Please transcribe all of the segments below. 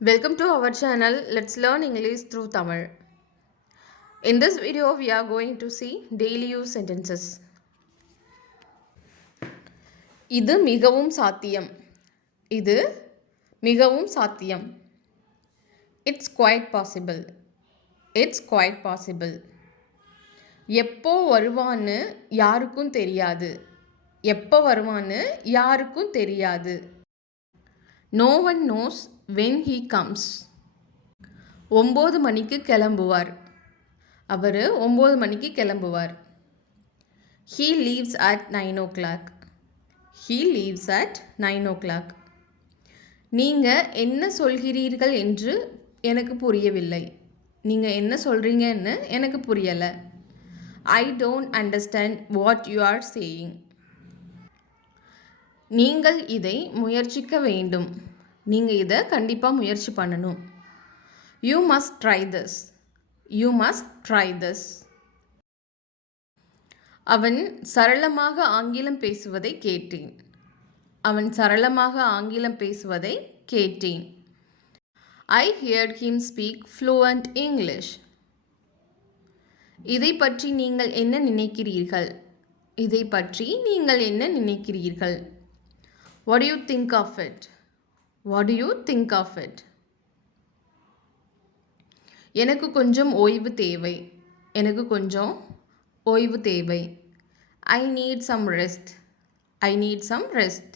Welcome to our channel. Let's learn English through Tamil. In this video, we are going to see daily use sentences. இது மிகவும் சாத்தியம். இது மிகவும் சாத்தியம். It's quite possible. It's quite possible. எப்போ வருவான்னு யாருக்கும் தெரியாது. எப்போ வருவான்னு யாருக்கும் தெரியாது. No one knows when he comes. 9 மணிக்கு கிளம்புவார். அவர் 9 மணிக்கு கிளம்புவார். He leaves at 9 o'clock. He leaves at 9 o'clock. நீங்கள் என்ன சொல்கிறீர்கள் என்று எனக்கு புரியவில்லை. நீங்கள் என்ன சொல்கிறீங்கன்னு எனக்கு புரியலை. I don't understand what you are saying. நீங்கள் இதை முயற்சிக்க வேண்டும். நீங்கள் இதை கண்டிப்பாக முயற்சி பண்ணணும். You must try this. You must try this. அவன் சரளமாக ஆங்கிலம் பேசுவதை கேட்டேன். அவன் சரளமாக ஆங்கிலம் பேசுவதை கேட்டேன். I heard him speak fluent English. இதை பற்றி நீங்கள் என்ன நினைக்கிறீர்கள்? இதை பற்றி நீங்கள் என்ன நினைக்கிறீர்கள்? What do you think of it? What do you think of it? எனக்கு கொஞ்சம் ஓய்வு தேவை. எனக்கு கொஞ்சம் ஓய்வு தேவை. I need some rest. I need some rest.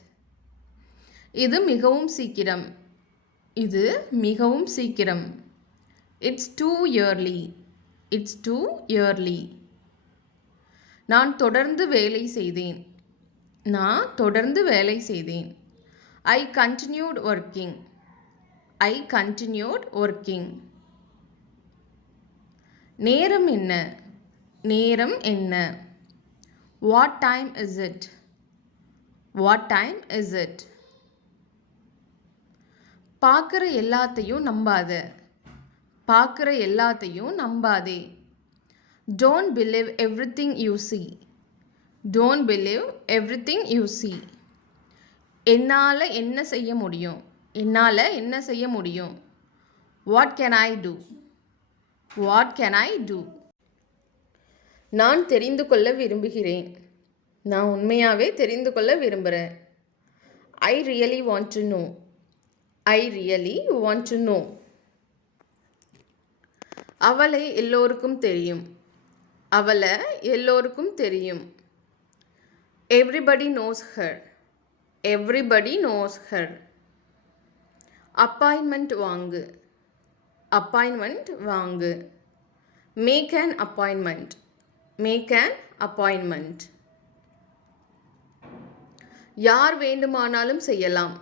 இது மிகவும் சீக்கிரம். இது மிகவும் சீக்கிரம். It's too early. It's too early. நான் தொடர்ந்து வேலை செய்தேன். நான் தொடர்ந்து வேலை செய்தேன். I continued working. I continued working. நேரம் என்ன? நேரம் என்ன? What time is it? What time is it? பார்க்குற எல்லாத்தையும் நம்பாத. பார்க்குற எல்லாத்தையும் நம்பாதே. Don't believe everything you see. Don't believe everything you see. என்னால் என்ன செய்ய முடியும்? என்னால் என்ன செய்ய முடியும்? What can I do? What can I do? நான் தெரிந்து கொள்ள விரும்புகிறேன். நான் உண்மையாகவே தெரிந்து கொள்ள விரும்புகிறேன். I really want to know. I really want to know. அவளை எல்லோருக்கும் தெரியும். அவளை எல்லோருக்கும் தெரியும். Everybody knows her. Everybody knows her. Appointment வாங்கு. அப்பாயின்மெண்ட் வாங்கு. Make an appointment. Make an appointment. யார் வேண்டுமானாலும் செய்யலாம்.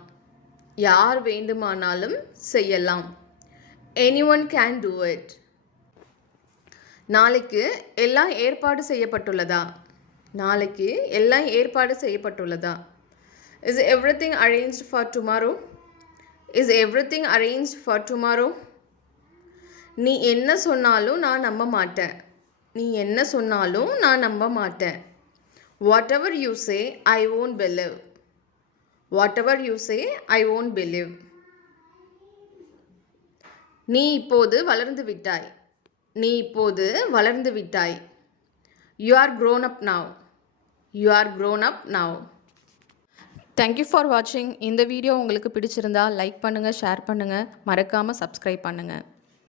யார் வேண்டுமானாலும் செய்யலாம். Anyone can do it. நாளைக்கு எல்லாம் ஏற்பாடு செய்யப்பட்டுள்ளதா? நாளைக்கு எல்லாம் ஏற்பாடு செய்யப்பட்டுள்ளதா? Is everything arranged for tomorrow? Is everything arranged for tomorrow? நீ என்ன சொன்னாலும் நான் நம்ப மாட்டேன். நீ என்ன சொன்னாலும் நான் நம்ப மாட்டேன். Whatever you say, I won't believe. Whatever you say, I won't believe. நீ இப்போது வளர்ந்து விட்டாய். நீ இப்போது வளர்ந்து விட்டாய். You are grown up now. You are grown up now. Thank you for வாட்சிங். இந்த வீடியோ உங்களுக்கு பிடிச்சிருந்தா லைக் பண்ணுங்கள், ஷேர் பண்ணுங்கள், மறக்காமல் சப்ஸ்கிரைப் பண்ணுங்கள்.